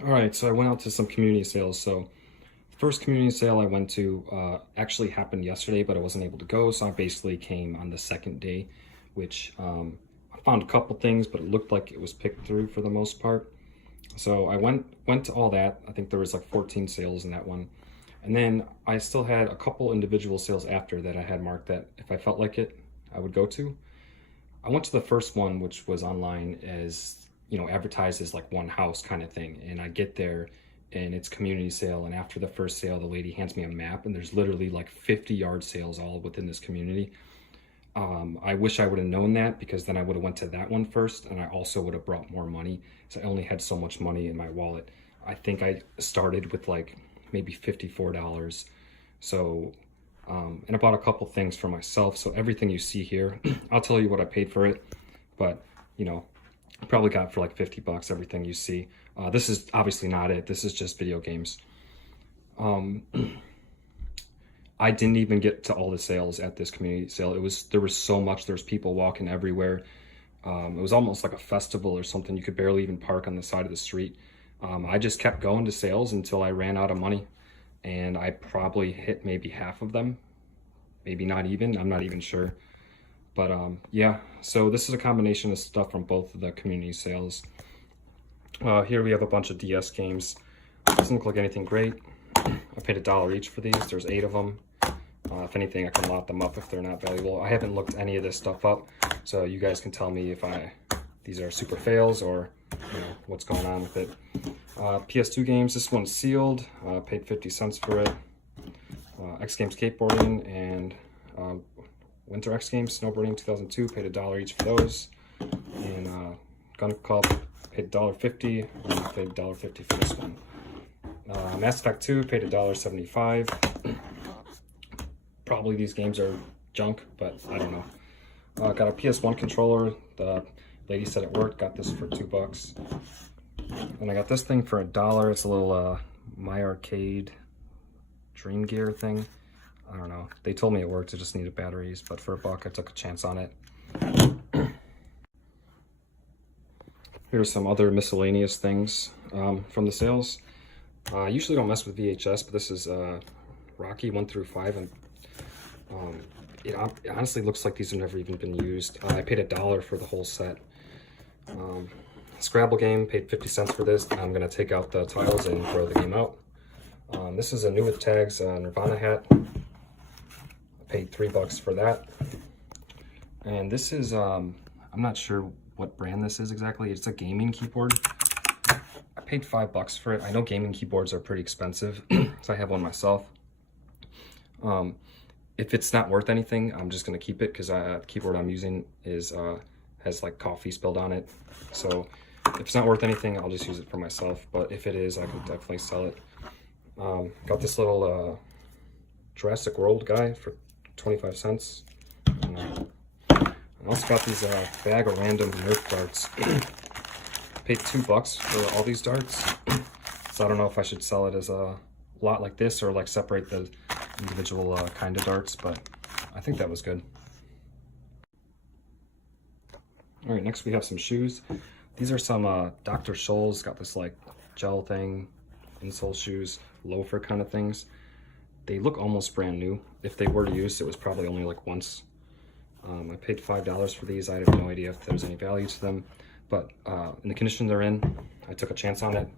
All right, so I went out to some community sales. So the first community sale I went to actually happened yesterday, but I wasn't able to go. So I basically came on the second day, which I found a couple things, but it looked like it was picked through for the most part. So I went to all that. I think there was like 14 sales in that one. And then I still had a couple individual sales after that I had marked that if I felt like it, I would go to. I went to the first one, which was online as, advertised as like one house kind of thing. And I get there and it's community sale. And after the first sale, the lady hands me a map and there's literally like 50 yard sales all within this community. I wish I would have known that because then I would have went to that one first and I also would have brought more money. So I only had so much money in my wallet. I think I started with like maybe $54. So, and I bought a couple things for myself. So everything you see here, I'll tell you what I paid for it, but I probably got for like 50 bucks, everything you see. This is obviously not it. This is just video games. Um, I didn't even get to all the sales at this community sale. There was so much. There's people walking everywhere. It was almost like a festival or something. You could barely even park on the side of the street. I just kept going to sales until I ran out of money, and I probably hit maybe half of them, maybe not even. I'm not even sure. But yeah, so this is a combination of stuff from both of the community sales. Here we have a bunch of DS games. Doesn't look like anything great. I paid $1 each for these. There's 8 of them. If anything, I can lot them up if they're not valuable. I haven't looked any of this stuff up, so you guys can tell me if these are super fails or what's going on with it. PS2 games. This one's sealed. Paid 50 cents for it. X Games skateboarding and Winter X Games snowboarding 2002. Paid $1 each for those. And Gun Club paid $1.50. And paid $1.50 for this one. Mass Effect 2 paid $1.75. Probably these games are junk, but I don't know. Got a PS1 controller. The lady said it worked. Got this for $2. And I got this thing for $1. It's a little My Arcade Dream Gear thing. I don't know. They told me it worked. It just needed batteries, but for $1, I took a chance on it. Here's some other miscellaneous things from the sales. I usually don't mess with VHS, but this is Rocky 1 through 5, and it honestly looks like these have never even been used. I paid $1 for the whole set. Scrabble game, paid 50 cents for this. I'm gonna take out the tiles and throw the game out. This is a new with tags Nirvana hat. I paid $3 for that. And this is I'm not sure what brand this is exactly. It's a gaming keyboard. I paid $5 for it. I know gaming keyboards are pretty expensive, so I have one myself. If it's not worth anything, I'm just gonna keep it because the keyboard I'm using has like coffee spilled on it. So if it's not worth anything, I'll just use it for myself. But if it is, I could definitely sell it. Got this little Jurassic World guy for 25 cents. I also got these bag of random Nerf darts. Paid $2 for all these darts. So I don't know if I should sell it as a lot like this or like separate the individual kind of darts, but I think that was good. All right, next we have some shoes. These are some Dr. Scholl's, got this like gel thing, insole shoes, loafer kind of things. They look almost brand new. If they were used, it was probably only like once. I paid $5 for these. I have no idea if there's any value to them, but in the condition they're in, I took a chance on it.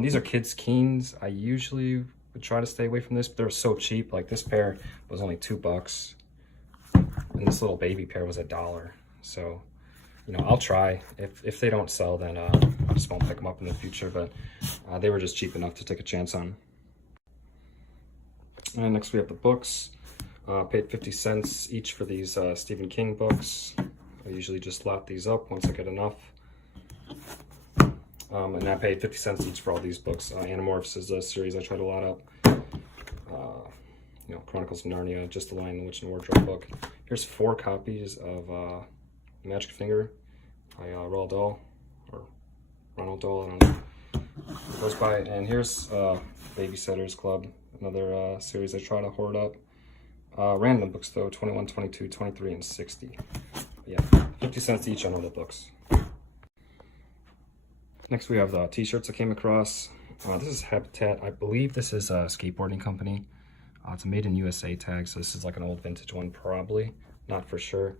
These are kids' Keens. I usually would try to stay away from this, but they're so cheap. Like this pair was only $2, and this little baby pair was $1. So, I'll try. If they don't sell, then I just won't pick them up in the future. But they were just cheap enough to take a chance on. And next we have the books. Paid 50 cents each for these Stephen King books. I usually just lot these up once I get enough. And I paid 50 cents each for all these books. Animorphs is a series I try to lot up. Chronicles of Narnia, Just the Lion, the Witch, and the Wardrobe book. Here's 4 copies of Magic Finger by Roald Dahl, or Ronald Dahl, I don't know. Goes by. And here's Babysitter's Club, another series I try to hoard up. Random books though, 21, 22, 23, and 60. Yeah, 50 cents each on all the books. Next we have the t-shirts I came across. This is Habitat. I believe this is a skateboarding company. It's a made in USA tag, so this is like an old vintage one probably, not for sure.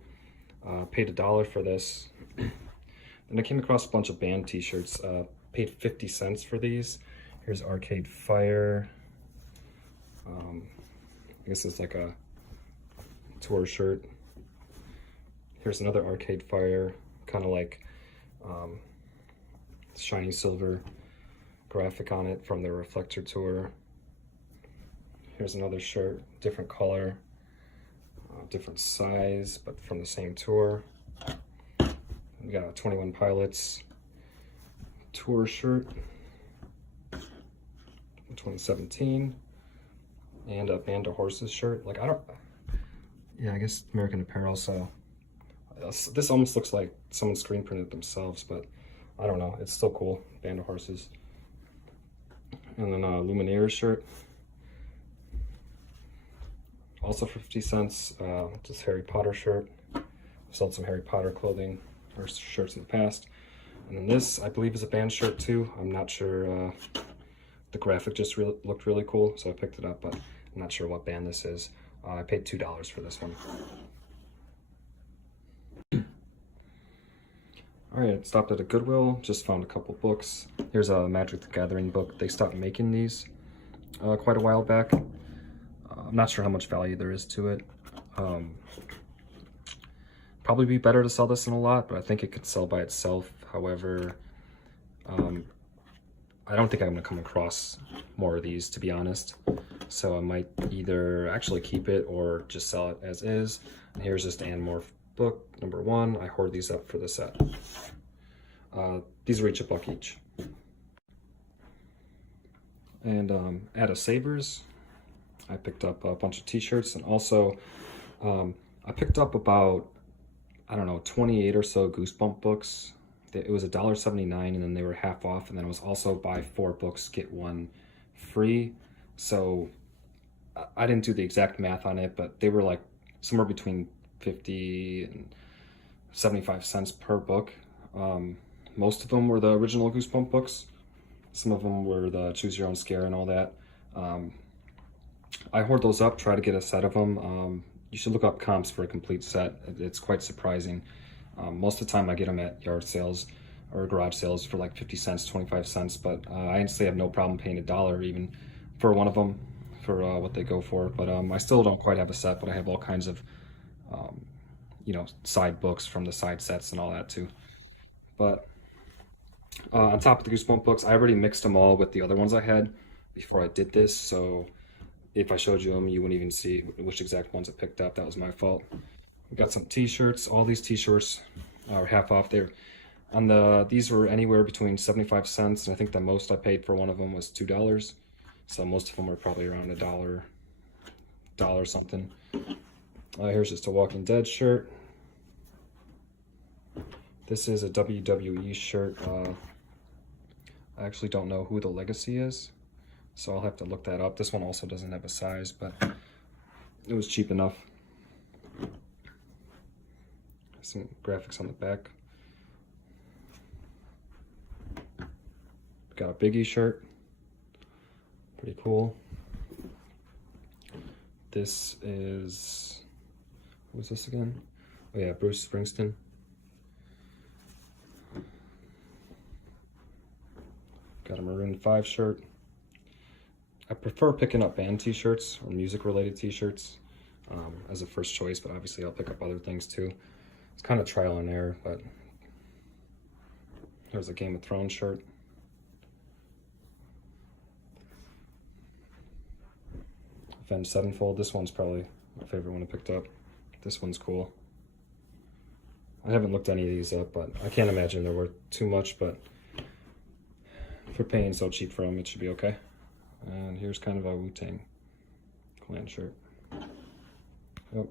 Paid $1 for this. Then I came across a bunch of band t-shirts. Paid 50 cents for these. Here's Arcade Fire. I guess it's like a tour shirt. Here's another Arcade Fire, kind of like shiny silver graphic on it from their Reflector tour. Here's another shirt, different color, different size, but from the same tour. We got a 21 Pilots tour shirt from 2017, and a Band of Horses shirt. Like, I guess American Apparel, so this almost looks like someone screen printed themselves, but I don't know, it's still cool. Band of Horses. And then a Lumineers shirt, also for 50 cents. Just Harry Potter shirt. I've sold some Harry Potter clothing or shirts in the past. And then this, I believe, is a band shirt too. I'm not sure. The graphic just looked really cool, so I picked it up, but I'm not sure what band this is. I paid $2 for this one. Alright, stopped at a Goodwill, just found a couple books. Here's a Magic the Gathering book. They stopped making these quite a while back. I'm not sure how much value there is to it. Probably be better to sell this in a lot, but I think it could sell by itself. However, I don't think I'm going to come across more of these, to be honest. So I might either actually keep it or just sell it as is. And here's just Animorph book number 1. I hoard these up for the set. These are each $1 each. And at a Savers, I picked up a bunch of t-shirts, and also I picked up about, I don't know, 28 or so Goosebump books. It was $1.79, and then they were half off, and then it was also buy 4 books, get 1 free. So I didn't do the exact math on it, but they were like somewhere between 50 and 75 cents per book. Most of them were the original Goosebump books. Some of them were the Choose Your Own Scare and all that. I hoard those up, try to get a set of them. You should look up comps for a complete set. It's quite surprising. Most of the time I get them at yard sales or garage sales for like 50 cents, 25 cents, but I honestly have no problem paying $1 even for one of them for what they go for. But I still don't quite have a set, but I have all kinds of side books from the side sets and all that too. But on top of the Goosebump books, I already mixed them all with the other ones I had before I did this, so if I showed you them, you wouldn't even see which exact ones I picked up. That was my fault. We got some t-shirts. All these t-shirts are half off there. These were anywhere between 75 cents, and I think the most I paid for one of them was $2. So most of them were probably around $1 something. Here's just a Walking Dead shirt. This is a WWE shirt. I actually don't know who the Legacy is, so I'll have to look that up. This one also doesn't have a size, but it was cheap enough. Some graphics on the back. Got a Biggie shirt. Pretty cool. This is, who is this again? Oh yeah, Bruce Springsteen. Got a Maroon 5 shirt. I prefer picking up band t-shirts or music related t-shirts as a first choice, but obviously I'll pick up other things too. It's kind of trial and error, but here's a Game of Thrones shirt. Avenged Sevenfold. This one's probably my favorite one I picked up. This one's cool. I haven't looked any of these up, but I can't imagine they're worth too much, but if we're paying so cheap for them, it should be okay. And here's kind of a Wu-Tang Clan shirt. Yep.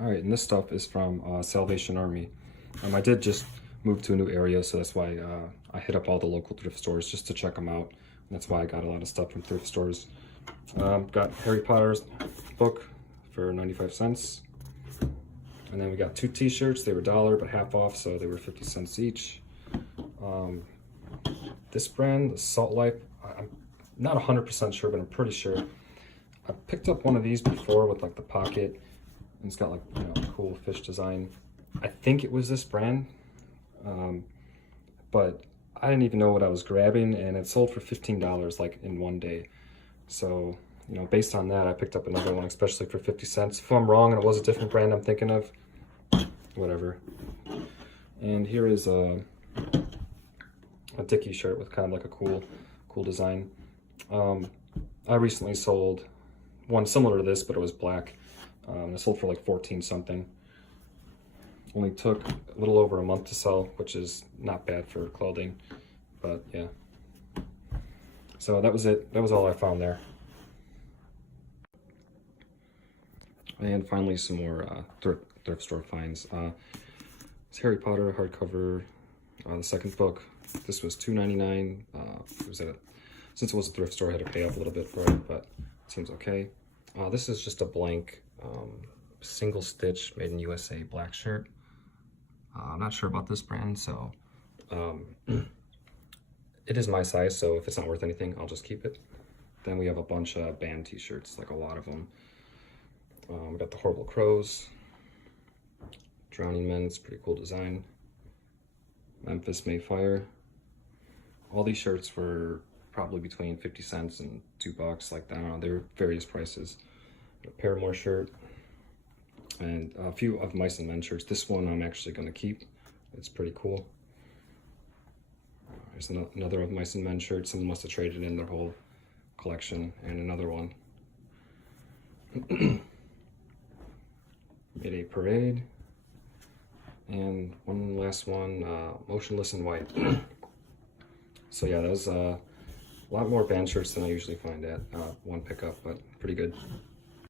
Alright, and this stuff is from Salvation Army. I did just move to a new area, so that's why I hit up all the local thrift stores just to check them out. And that's why I got a lot of stuff from thrift stores. Got Harry Potter's book for 95 cents. And then we got 2 t-shirts. They were $1, but half off, so they were 50 cents each. This brand, Salt Life, I'm not 100% sure, but I'm pretty sure. I picked up one of these before with like the pocket, and it's got like, you know, cool fish design. I think it was this brand, but I didn't even know what I was grabbing, and it sold for $15 like in one day. So, you know, based on that, I picked up another one, especially for 50 cents. If I'm wrong and it was a different brand I'm thinking of, whatever. And here is a Dickie shirt with kind of like a cool design. I recently sold one similar to this, but it was black. It sold for like 14 something. Only took a little over a month to sell, which is not bad for clothing, but yeah. So that was it. That was all I found there. And finally, some more thrift store finds. It's Harry Potter hardcover, the second book. This was $2.99. Since it was a thrift store, I had to pay up a little bit for it, but it seems okay. This is just a blank single stitch made in USA black shirt. I'm not sure about this brand, so it is my size, so if it's not worth anything, I'll just keep it. Then we have a bunch of band t-shirts, like a lot of them. We got the Horrible Crows, Drowning Men, it's a pretty cool design. Memphis May Fire. All these shirts were probably between 50 cents and $2, like that. I don't know, they were various prices. A Paramore shirt, and a few of Mice and Men shirts. This one I'm actually going to keep. It's pretty cool. There's another of Mice and Men shirts. Someone must have traded in their whole collection. And another one. Mayday Parade. And one last one, Motionless in White. So yeah, that was a lot more band shirts than I usually find at one pickup, but pretty good.